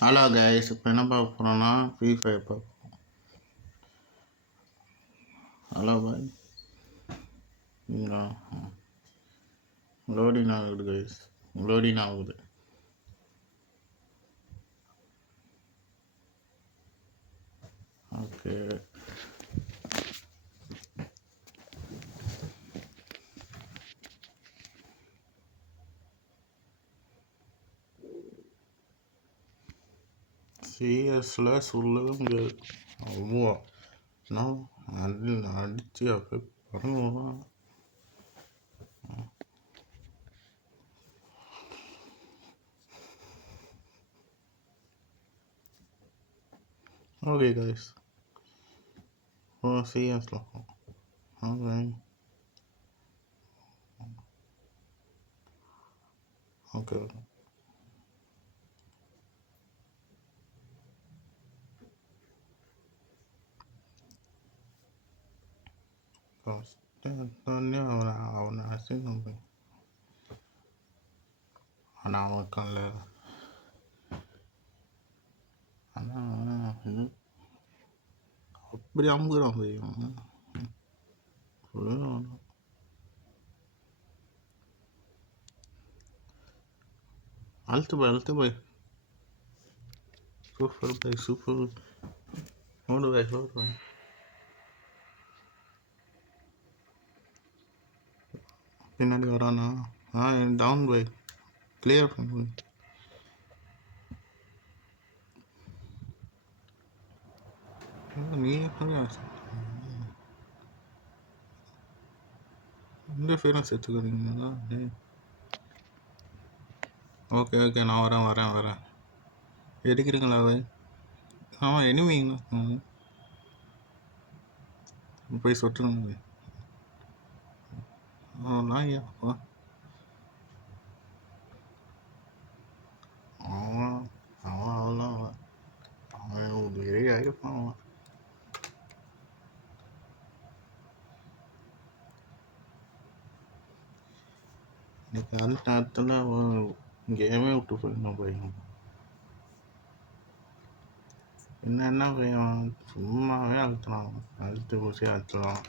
Hello guys, இப்போ என்ன பார்க்க போகிறோன்னா ஃப்ரீ ஃபயர் பார்ப்போம். ஹலோ பாய், லோடின் ஆகுது கைஸ், லோடின் ஆகுது. ஓகே, சிஎஸ்ல சொல்லவே முடியாது. அவ்வளோ நான் அடித்து அப்படியே பண்ணுவோம். ஓகே கைஸ், சிஎஸ்ல ஓகே ஃபஸ்ட்டு அவனை அசிங்கம் பண்ணி ஆனால் அவனுக்கான்ல ஆனால் அப்படி அமுக்குறான் போய் அழுத்து போய் சூப்பர் பாய், சூப்பர். ஓடு பாய், ஓடு பாய். பின்னாடி வரானா? டவுன் பாய், கிளியர் பண்ணு. நீ இந்த ஃபேரும் சேர்த்துக்கிறீங்களா? ஓகே ஓகே, நான் வரேன். எடுக்கிறீங்களா பாய்? ஆமாம், எனிமிங்களா? போய் சொட்டுருங்க. நாயா அவன் அவன்லாம் அவன் ஒரு ஏரியா இருப்பான். அவன் இன்னைக்கு அந்த நேரத்தில் கேமே விட்டு போயிடணும் போய். என்ன பையன் சும்மாவே அழுத்தலாம், அழுத்து பூசி அழுத்தலாம்.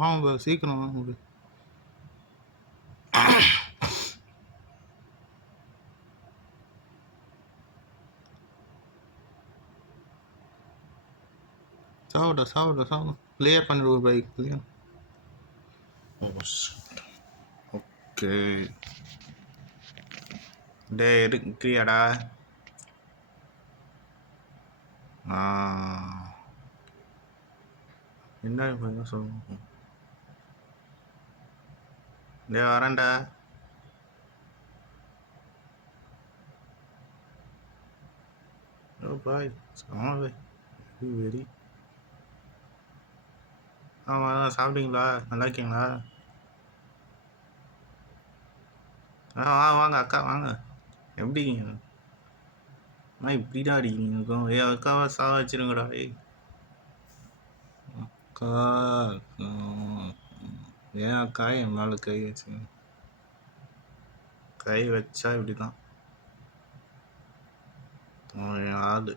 வாங்க சீக்கிரம் வாங்க. சாப்பிட கிளியர் பண்ணிடுவோம் பைக் கிளியர். ஓகே டே இருக்கிறியாடா? என்ன கொஞ்சம் சொல்லுங்க. டே வரேன்டா. ஓ பாய், சாமா பாய், வெரி. ஆமாம், சாப்பிட்டீங்களா? நல்லா இருக்கீங்களா? வாங்க அக்கா வாங்க. எப்படி இருக்கீங்க? இப்படிதான் அடிக்கிறீங்க. அக்காவை சாவ வச்சிருங்கடா. அக்கா ஏன் அக்கா என் மேலே கை வச்சு? கை வச்சா இப்படிதான் என் ஆளு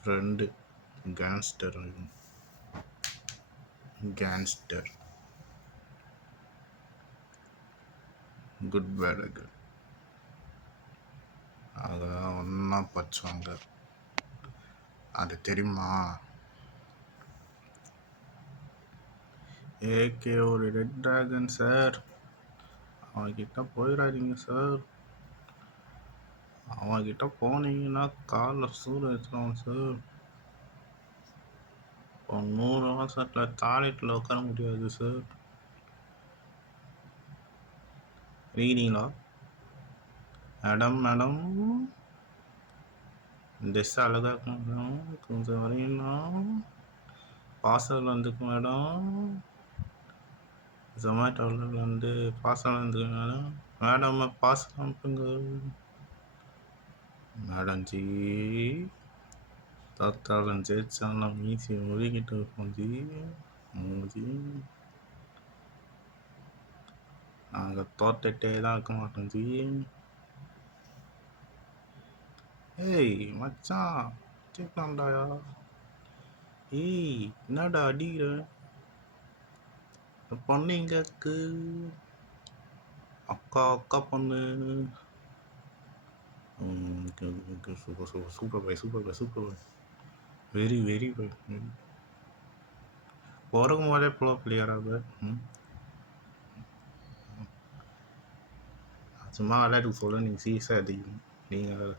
ஃப்ரெண்டு கேங்ஸ்டர் குட் பேட் அதெல்லாம் ஒன்றா பச்சுவாங்க, அது தெரியுமா? ஏகே ஒரு ரெட் டிராகன் சார், அவன்கிட்ட போயிடாதீங்க சார். அவன்கிட்ட போனீங்கன்னா காலில் சூடு வச்சிருவான் சார். 100 வருஷத்தில் டாய்லெட்டில் உட்கார முடியாது சார். இருக்கிறீங்களா மேடம்? ட்ரெஸ் அழகாக இருக்கும் மேடம், கொஞ்சம் வரையினா பார்சல் வந்துருக்கு மேடம். ஜொமேட்டோவில் வந்து பார்சல் வந்துருக்கு மேடம். பார்சல் அனுப்புங்க மேடம் ஜி. தாத்தாலும் ஜெயிச்சாலும் மீசி ஒதுக்கிட்டு இருக்கும் ஜி. மூஞ்சி நாங்கள் தோத்துட்டே தான் இருக்க மாட்டோம் ஜி. ஏய் மச்சான் கேட்கலாம்டாயா. ஏய் என்னடா அடிக்கிற பொண்ணு எங்க இருக்கு? அக்கா அக்கா பொண்ணு. சூப்பர் சூப்பர் சூப்பர் பாய் சூப்பர் பாய் சூப்பர் பாய். வெரி வெரி பாய். பிறக்கும் போதே ப்ரோ பிளேயராக சும்மா விளையாட்டுக்கு சொல்ல நீங்கள் சீரியஸாக அடிக்கணும். நீங்கள்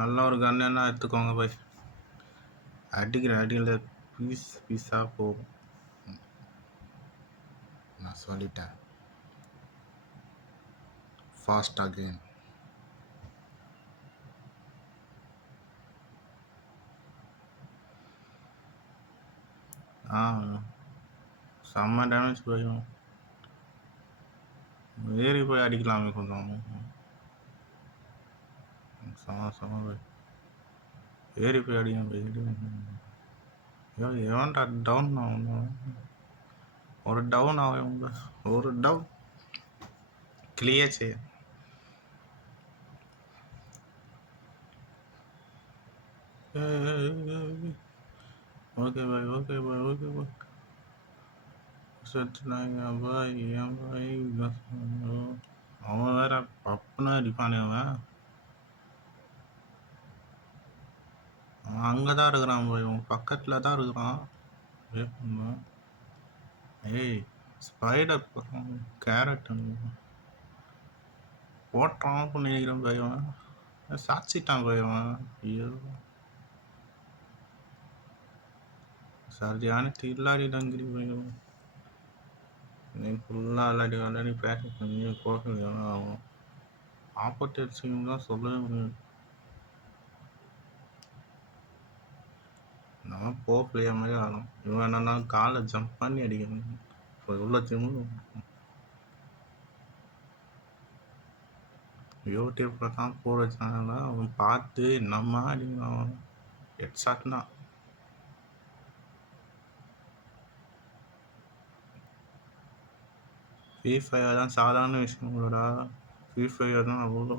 நல்ல ஒரு கன்னா எடுத்துக்கோங்க பாய். அடிக்கிற அடியில் பீஸ் பீஸாக போகும். நான் சொல்லிட்டேன். Fast again. செம்ம டேமேஜ் போயிடும். ஏறி போய் அடிக்கலாமே கொஞ்சம். செம பாய். ஏறி போய் அடிக்கணும். எவன்டா டவுன் ஆகணும்? ஒரு டவுன் ஆகும். ஒரு டவுன் கிளியர் செய்ய. Okay bye okay bye okay bye. செத்துனாங்க பாய் ஏன் பாய். அவன் வேற பப்புனா அடிப்பானே அவன். அவன் அங்கே தான் இருக்கிறான் பாய். உன் பக்கத்தில் தான் இருக்கிறான். ஏய் ஸ்பைடர் கேரட் போட்டான் நினைக்கிறேன் பையன். சாச்சிட்டான் பையன். ஐயோ சரியான தில்லாடி டங்கிரி பையன். நீ ஃபுல்லாக விளையாடி ப்ராக்டிஸ் பண்ணி போக ஆகும். ஆப்போசிட் டீம் தான் சொல்லவே முடியும். நான் பிளேயர் மாதிரி ஆகணும். இவன் என்னன்னா காலை ஜம்ப் பண்ணி அடிக்கணும். இப்போ உள்ள டீமும் யூடியூப்பில் தான் போகிற சேனலில் அவன் பார்த்து நம்ம அடிக்கணும். ஹெட்ஷாட்னா ஃப்ரீ ஃபயர் தான் சாதாரண விஷயங்களோடா. ஃப்ரீ ஃபயர் தான் அவ்வளோ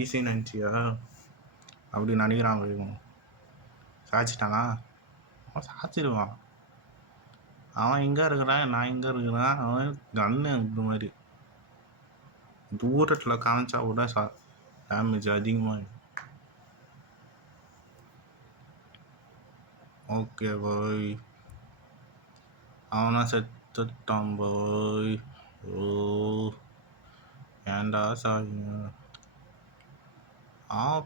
ஈஸி நினச்சியா? அப்படி நினைக்கிறான் இவன். சாச்சிட்டானா? அவன் சாச்சிடுவான். அவன் எங்கே இருக்கிறான் நான் எங்கே இருக்கிறான். அவன் கன்னு இந்த மாதிரி தூரத்தில் காமிச்சா கூட டேமேஜ் அதிகமாக. Okay bye. அவனா செத்துட்டான் பாய். ஓ ஏன்டா சாரிங்க.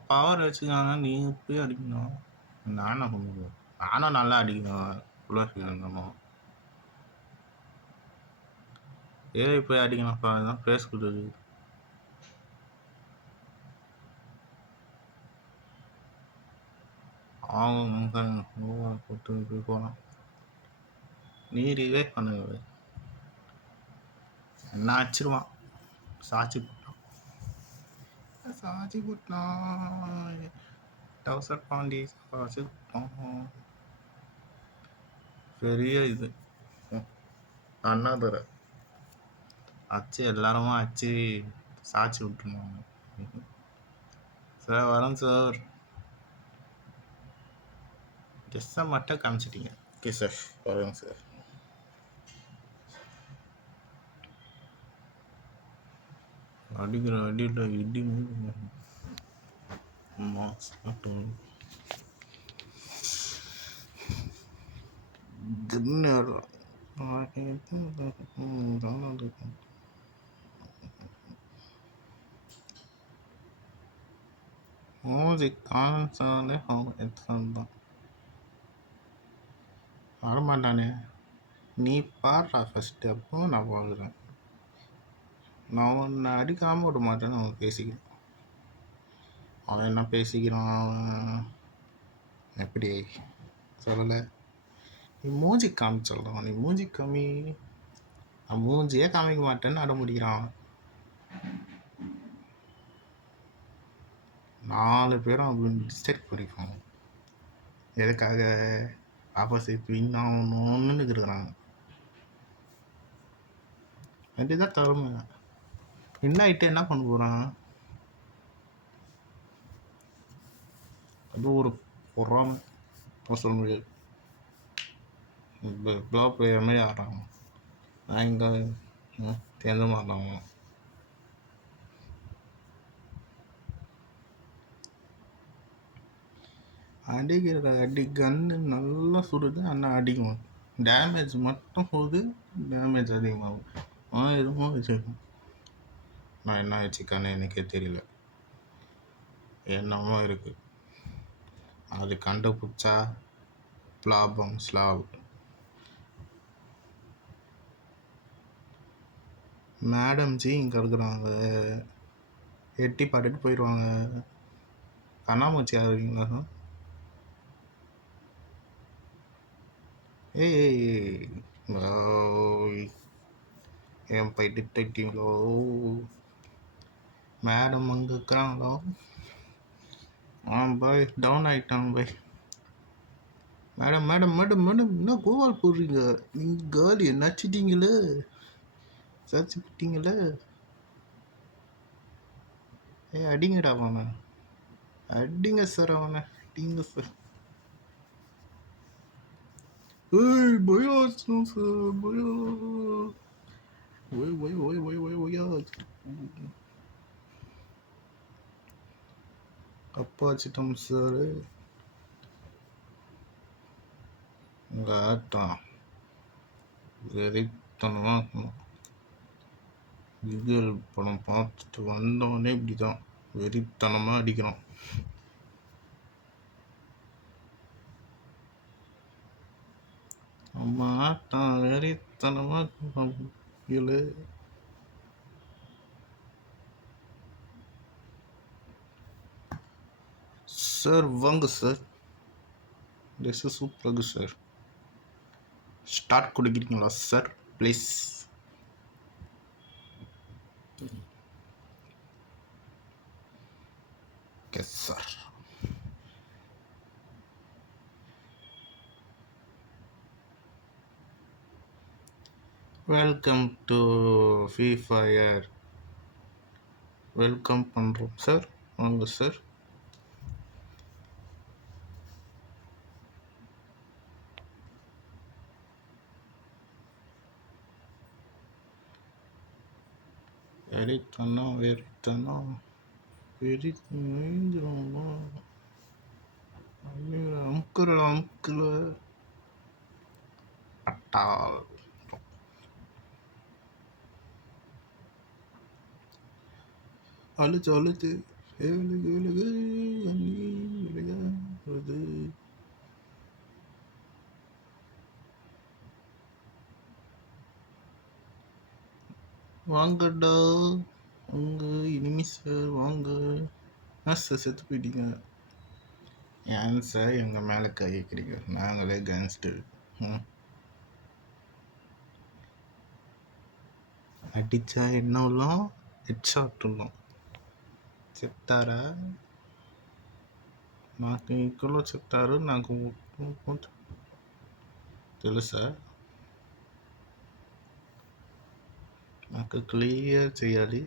பவர் வச்சுக்காங்க. நீ போய் அடிக்கணும். நானும் பண்ணுவேன். நானும் நல்லா அடிக்கணும். இருந்தோம் ஏறி போய் அடிக்கணும்ப்பா. அதுதான் ஃபேஸ் கொடுக்குது. அவங்க போட்டு போய் போகலாம். நீரிவே பண்ணுங்க. என்ன அடிச்சிருவான். சாட்சி போட்டான். டவுசர் பாண்டி சாட்சி போட்டான். பெரிய இது அண்ணாதுரை அச்சு எல்லாருமா அச்சு சாட்சி விட்டுருந்தாங்க. சார் வரேன் சார். ட்ரெஸ்ஸை மட்டும் காமிச்சிட்டீங்க. ஓகே சார் வரேங்க சார். அடிக்கிற அடியில் இடி மியூசிக் கான்சர்னே தான் வரமாட்டானே. நீ பாடுறா ஃபஸ்ட்டு. அப்போ நான் பார்க்குறேன். நான் உன்னை அடிக்காமல் விட மாட்டேன்னு அவன் பேசிக்கிறான். அவன் என்ன பேசிக்கிறான்? அவன் எப்படி சொல்லலை. நீ மூஞ்சி காமிச்சிடலாம். நீ மூஞ்சி காமி. நான் மூஞ்சியே காமிக்க மாட்டேன்னு அட முடிக்கிறான். 4 பேரும் அப்படி டிஸ்ட்ராக்ட் பண்ணிருக்காங்க. எதுக்காக? ஆப்போசிட் வின் ஆகணும்னு இருக்கிறாங்க. அதுதான் திறமை. வின் ஆகிட்டு என்ன பண்ண போகிறான்? அது ஒரு பொறாமை சொல்ல முடியாது. ப்ளோ பிளேயர் மாதிரி ஆடுறாங்க. நான் இங்கே தேர்ந்து மாட்டாங்க. அடிக்கிற அடி கன்று நல்லா சுடுது, ஆனால் அடிக்கும். டேமேஜ் மட்டும் போகுது, டேமேஜ் அதிகமாகும். எதுவும் வச்சுருக்கேன். நான் என்ன வச்சுக்கானே எனக்கே தெரியல. என்னமோ இருக்கு. அது கண்டுபிடிச்சா லாபம் ஸ்லாவ். மேடம் ஜி இங்கே இருக்கிறாங்க. எட்டி பாட்டுட்டு போயிடுவாங்க. கண்ணாமூச்சி ஆகுறீங்களா? ஏய் ஏன் போயிட்டு திட்டீங்களோ? மேடம் அங்கே இருக்கிறாங்களோ? பாய் டவுன் ஆகிட்டாங்க பாய். மேடம் மேடம் மேடம் மேடம் என்ன கோவால் போடுறீங்க? நீங்கள் காலி நச்சிட்டீங்களே, சர்ச்சு விட்டீங்களே. அடிங்கடா அவனை, அடிங்க சார், அவனை அடிங்க சார். பயா சார், பயா அப்பா வச்சிட்டோம் சார். உங்கள் ஆட்டம் வெறித்தனமாக இருக்கணும். விஜுவல் படம் பார்த்துட்டு வந்தோடனே இப்படி தான் வெறித்தனமாக அடிக்கணும். நம்ம ஆட்டம் வெறித்தனமாக இருக்கணும். சார் வாங்க சார், திஸ் இஸ் சூப்பராக சார். ஸ்டார்ட் கொடுக்குறீங்களா sir please? Yes sir. Welcome to free fire. Welcome பண்ணுறோம் சார், வாங்க சார். வெறித்தனம் வெறித்தனம் வெறி அமுக்குற அமுக்குல அட்டால். அழுத்து அழுத்து ஏழுகு ஏழுகு விளையாடுறது. வாங்கடா வாங்க இனிமே சார், வாங்க. சார் செத்து போயிட்டீங்க. ஏன் சார் எங்கள் மேலே கை வைக்கிறீங்க? நாங்களே கேங்ஸ்டர். அடித்தா என்ன உள்ளோம்? ஹெட் ஷாட் உள்ளோம். చెప్తారా? నాకు ఇంకలో చెప్తారు, నాకు తెలుసా? నాకు క్లియర్ చేయాలి.